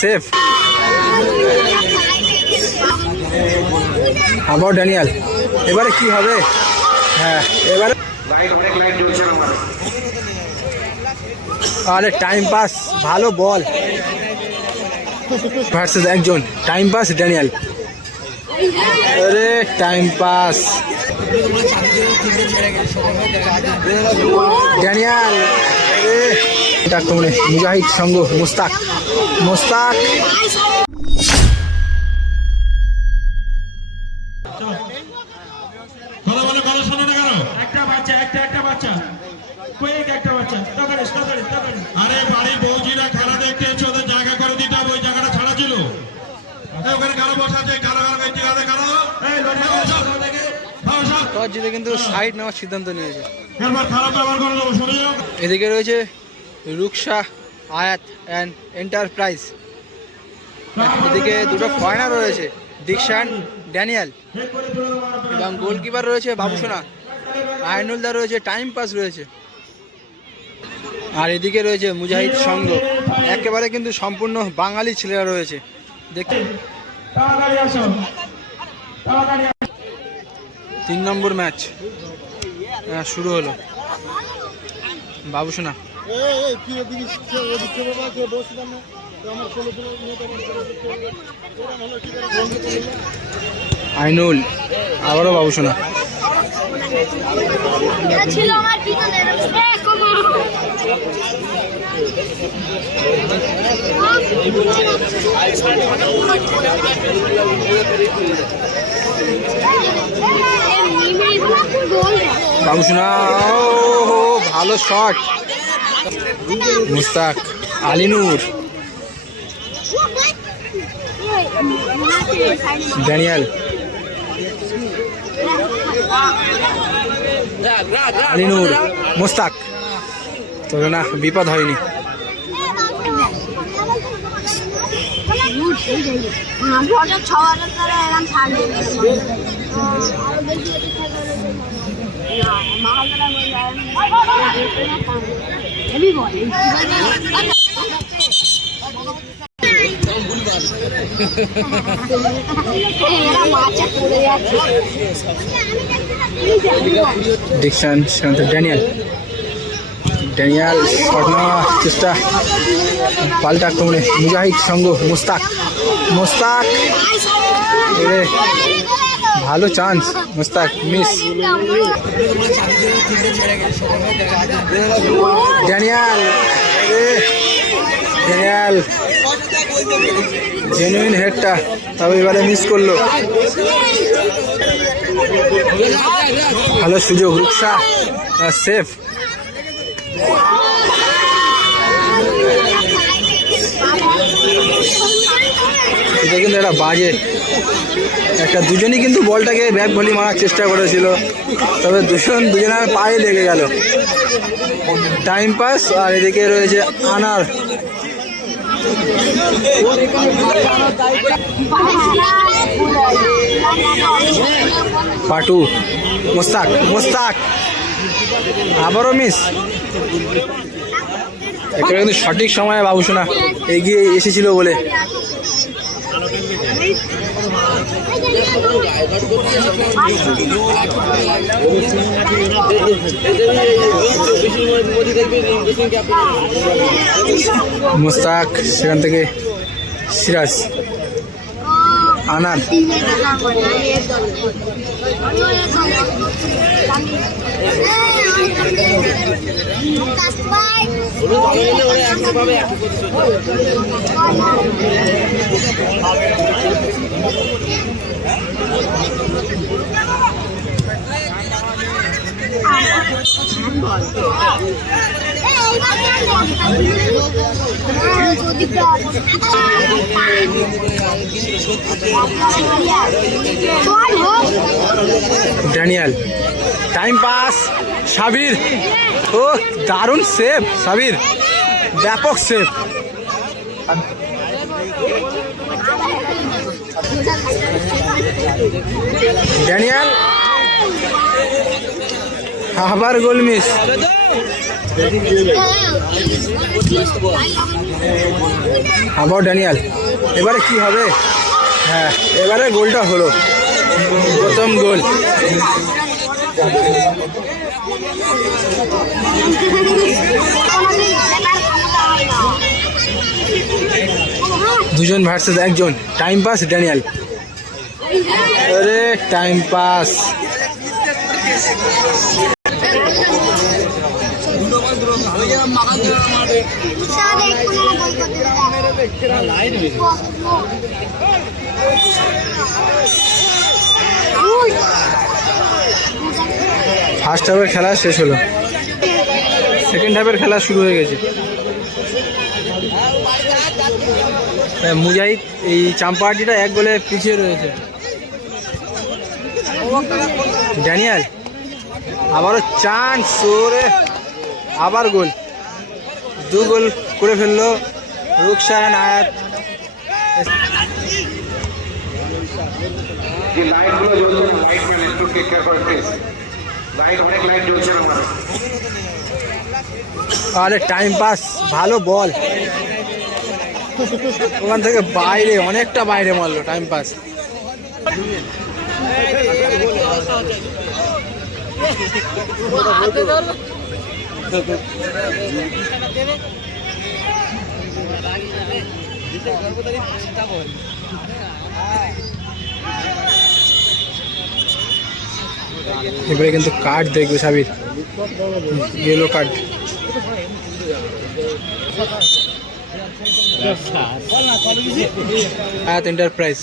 Safe. আবার Daniel, এবারে কি হবে? হ্যাঁ এবারে আরে টাইম পাস, ভালো বল ভার্সেস একজন টাইম পাস ড্যানিয়াল। আরে টাইম পাস ড্যানিয়াল। মুজাহিদ সঙ্গ মুস্তাক। আরে বাড়ির বৌজিরা খেলা দেখতে এসে ওদের জায়গা করে দিতে হবে, ওই জায়গাটা ছাড়া ছিল। ওখানে কারো বসাচ্ছে, কারো জিতে কিন্তু সাইড নেওয়ার সিদ্ধান্ত নিয়েছে। খারাপ ব্যবহার করে দেবো, সরে যাও। এদিকে রয়েছে রুকসা আয়াত অ্যান্ড এন্টারপ্রাইজ। এদিকে দুটো ফরেনার রয়েছে, দীক্ষান ড্যানিয়াল, এবং গোলকিপার রয়েছে বাবুসোনা, আয়নুলদা রয়েছে, টাইম পাস রয়েছে। আর এদিকে রয়েছে মুজাহিদ সংঘ, একেবারে কিন্তু সম্পূর্ণ বাঙালি ছেলেরা রয়েছে। দেখতে 3 নম্বর ম্যাচ শুরু হলো। বাবুসোনা আইনুল, আবারও বাবুসোনা। বাবুসোনা, ভালো শট। মুস্তাক, আলিনুর, ড্যানিয়াল, আলিনুর, মুস্তাক। তবে না, বিপদ হয়নি। ডিকশন ড্যানিয়াল, শট নেওয়ার চেষ্টা, পাল্টা আক্রমণে মুজাহিদ সঙ্গ মুস্তাক। ভালো chance, Mushtaq miss. Daniyal genuine হেডটা, তবে এবারে মিস করলো। ভালো সুযোগ, রুকসা সেফ। এটা কিন্তু একটা বাজে দুজনই কিন্তু বলটাকে ব্যাক ভলি মারার চেষ্টা করেছিল, তবে দুজনের পায়ে লেগে গেল। Time pass. আর এদিকে রয়েছে আনার, পাটু, মুস্তাক আবারও মিস। একেবারে কিন্তু সঠিক সময়ে বাবুসোনা এগিয়ে এসেছিল বলে। মুস্তাক, সেখান থেকে সিরাজ, আনার, ড্যানিয়াল, টাইম পাস, সাবির। ও দারুণ সেভ সাবির, ব্যাপক সেভ। ড্যানিয়াল আবার গোল মিস। আবার ড্যানিয়াল, এবারে কি হবে? হ্যাঁ, এবারে গোলটা হলো, প্রথম গোল। দুজন ভার্সেস একজন, টাইম পাস ড্যানিয়াল। আরে টাইম পাস, ফার্স্ট হাফের খেলা শেষ হলো, সেকেন্ড হাফের খেলা শুরু হয়ে গেছে। মুজাহিদ এই চাম্পাহাটিটা এক গোলে পিছিয়ে রয়েছে। ড্যানিয়াল আবারও চান্স, ওরে আবার গোল, 2 গোল করে ফেললো রুকসান আয়াত। যে লাইটগুলো জ্বলছে না, লাইটম্যান একটু টেক কেয়ার করে প্লিজ। লাইট, অনেক লাইট জ্বলছে না আমার। আরে টাইম পাস, ভালো বল, ওখান থেকে বাইরে, অনেকটা বাইরে মারলো টাইম পাস। এবারে কিন্তু কার্ড দেখবে সাবির, ইয়েলো কার্ড। আয়াত এন্টারপ্রাইজ।